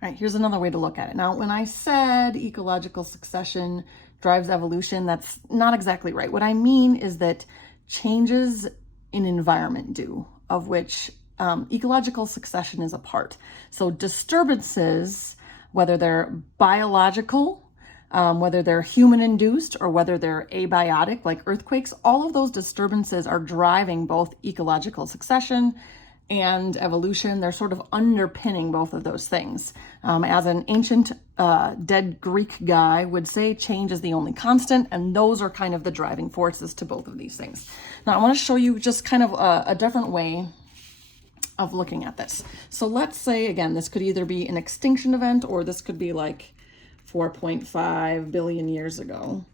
All right, here's another way to look at it. Now, when I said ecological succession drives evolution, that's not exactly right. What I mean is that changes in environment do, of which ecological succession is a part. So disturbances, whether they're biological, whether they're human-induced or whether they're abiotic, like earthquakes, all of those disturbances are driving both ecological succession and evolution. They're sort of underpinning both of those things. As an ancient dead Greek guy would say, change is the only constant, and those are kind of the driving forces to both of these things. Now, I want to show you just kind of a different way of looking at this. So let's say, again, this could either be an extinction event or this could be like 4.5 billion years ago.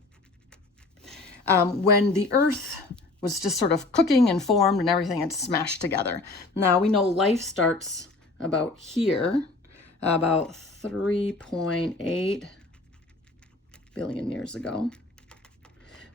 When the Earth was just sort of cooking and formed and everything had smashed together. Now we know life starts about here, about 3.8 billion years ago,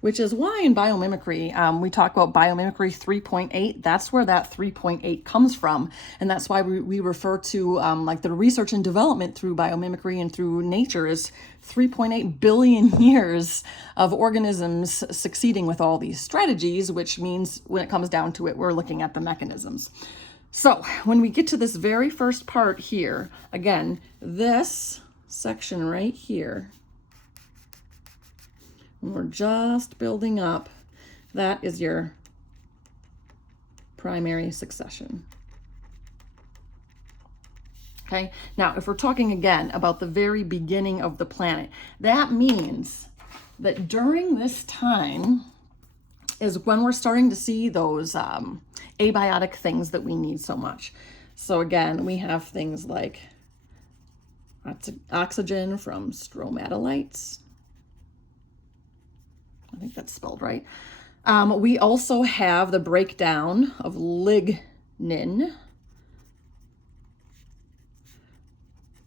which is why in biomimicry, we talk about biomimicry 3.8. That's where that 3.8 comes from. And that's why we refer to like the research and development through biomimicry and through nature is 3.8 billion years of organisms succeeding with all these strategies, which means when it comes down to it, we're looking at the mechanisms. So when we get to this very first part here, again, this section right here, and we're just building up, that is your primary succession. Okay, now if we're talking again about the very beginning of the planet, that means that during this time is when we're starting to see those abiotic things that we need so much. So again, we have things like oxygen from stromatolites. I think that's spelled right. We also have the breakdown of lignin.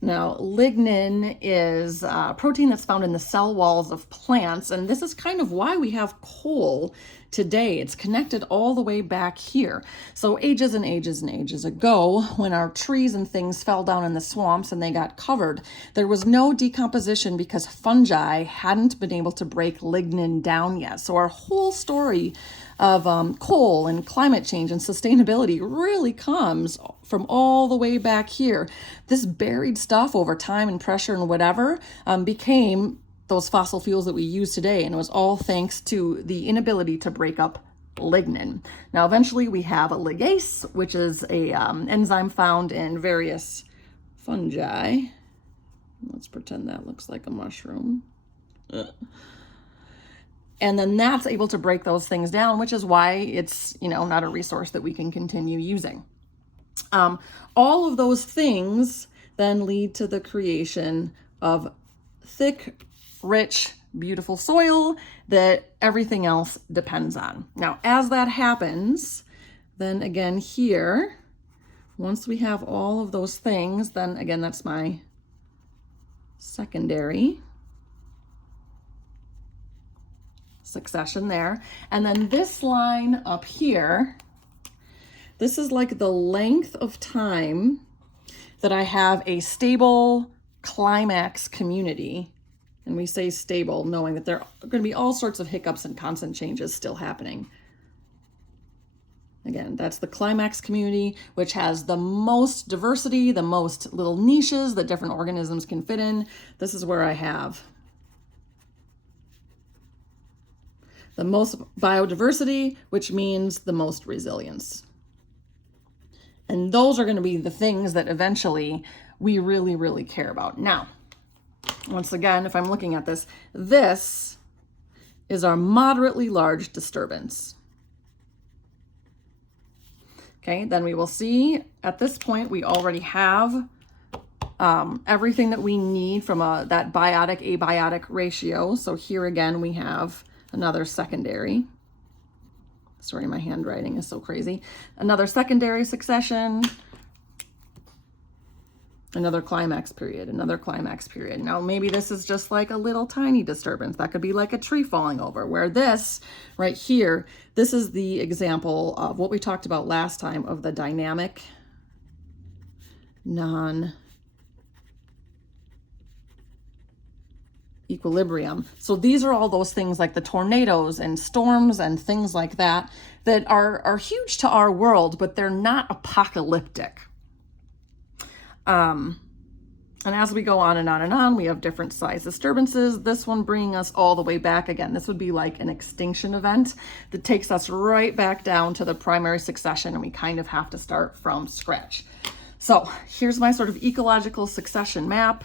Now, lignin is a protein that's found in the cell walls of plants, and this is kind of why we have coal today. It's connected all the way back here. So ages and ages and ages ago, when our trees and things fell down in the swamps and they got covered, there was no decomposition because fungi hadn't been able to break lignin down yet. So our whole story of coal and climate change and sustainability really comes from all the way back here. This buried stuff over time and pressure and whatever became those fossil fuels that we use today, and it was all thanks to the inability to break up lignin. Now, eventually we have a ligase, which is a enzyme found in various fungi. Let's pretend that looks like a mushroom. And then that's able to break those things down, which is why it's, not a resource that we can continue using. All of those things then lead to the creation of thick, rich, beautiful soil that everything else depends on. Now, as that happens, then again here, once we have all of those things, then again, that's my secondary succession there. And then this line up here, this is like the length of time that I have a stable climax community. And we say stable, knowing that there are going to be all sorts of hiccups and constant changes still happening. Again, that's the climax community, which has the most diversity, the most little niches that different organisms can fit in. This is where I have the most biodiversity, which means the most resilience. And those are going to be the things that eventually we really, really care about. Now, once again, if I'm looking at this, this is our moderately large disturbance. Okay, then we will see at this point, we already have everything that we need from that biotic-abiotic ratio. So here again, we have another secondary. Sorry, my handwriting is so crazy. Another secondary succession, another climax period, another climax period. Now, maybe this is just like a little tiny disturbance. That could be like a tree falling over, where this right here, this is the example of what we talked about last time of the dynamic non equilibrium. So these are all those things like the tornadoes and storms and things like that that are huge to our world, but they're not apocalyptic. And as we go on and on and on, we have different size disturbances. This one bringing us all the way back again. This would be like an extinction event that takes us right back down to the primary succession, and we kind of have to start from scratch. So here's my sort of ecological succession map.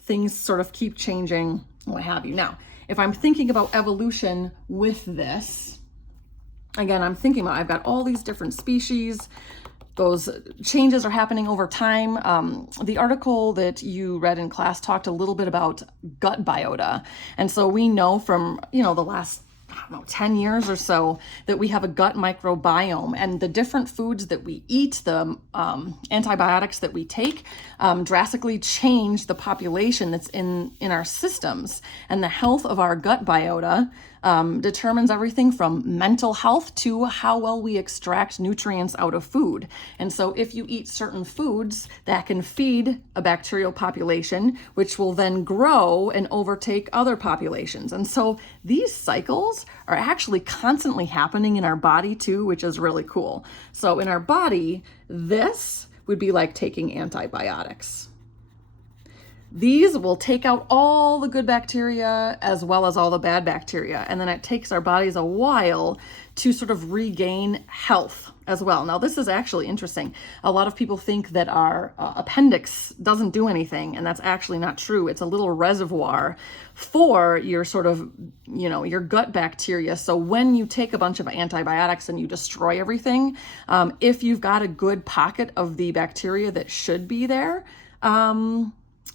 Things sort of keep changing, what have you. Now, if I'm thinking about evolution with this, again, I'm thinking about, I've got all these different species. Those changes are happening over time. The article that you read in class talked a little bit about gut biota. And so we know from, the last, 10 years or so that we have a gut microbiome, and the different foods that we eat, the antibiotics that we take, drastically change the population that's in our systems. And the health of our gut biota determines everything from mental health to how well we extract nutrients out of food. And so if you eat certain foods, that can feed a bacterial population, which will then grow and overtake other populations. And so these cycles are actually constantly happening in our body too, which is really cool. So in our body, this would be like taking antibiotics. These will take out all the good bacteria as well as all the bad bacteria. And then it takes our bodies a while to sort of regain health as well. Now, this is actually interesting. A lot of people think that our appendix doesn't do anything, and that's actually not true. It's a little reservoir for your sort of, your gut bacteria. So when you take a bunch of antibiotics and you destroy everything, if you've got a good pocket of the bacteria that should be there,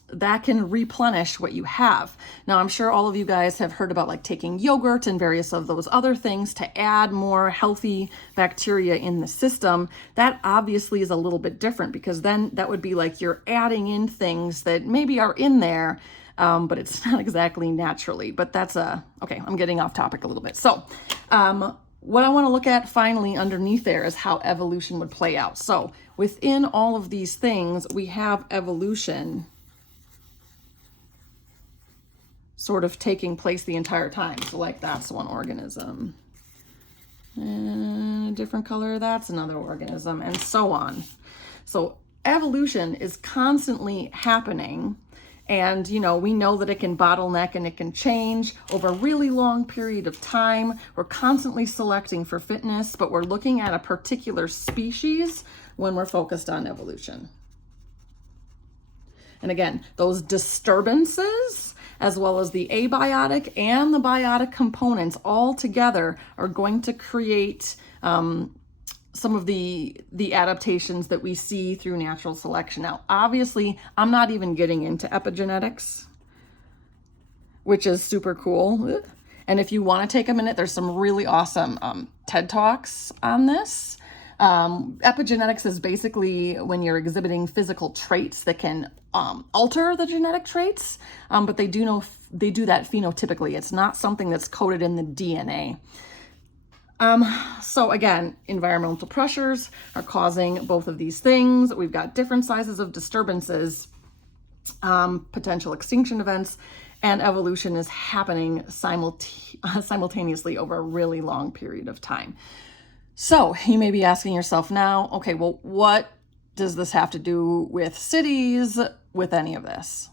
that can replenish what you have. Now, I'm sure all of you guys have heard about like taking yogurt and various of those other things to add more healthy bacteria in the system. That obviously is a little bit different, because then that would be like you're adding in things that maybe are in there, but it's not exactly naturally. But that's okay, I'm getting off topic a little bit. So what I want to look at finally underneath there is how evolution would play out. So within all of these things, we have evolution sort of taking place the entire time. So like that's one organism, and a different color, that's another organism, and so on. So evolution is constantly happening, and we know that it can bottleneck and it can change over a really long period of time. We're constantly selecting for fitness, but we're looking at a particular species when we're focused on evolution. And again, those disturbances, as well as the abiotic and the biotic components all together, are going to create some of the adaptations that we see through natural selection. Now, obviously, I'm not even getting into epigenetics, which is super cool. And if you want to take a minute, there's some really awesome TED Talks on this. Epigenetics is basically when you're exhibiting physical traits that can alter the genetic traits, but they do that phenotypically. It's not something that's coded in the DNA. So again, environmental pressures are causing both of these things. We've got different sizes of disturbances, potential extinction events, and evolution is happening simultaneously over a really long period of time. So you may be asking yourself now, okay, well, what does this have to do with cities, with any of this?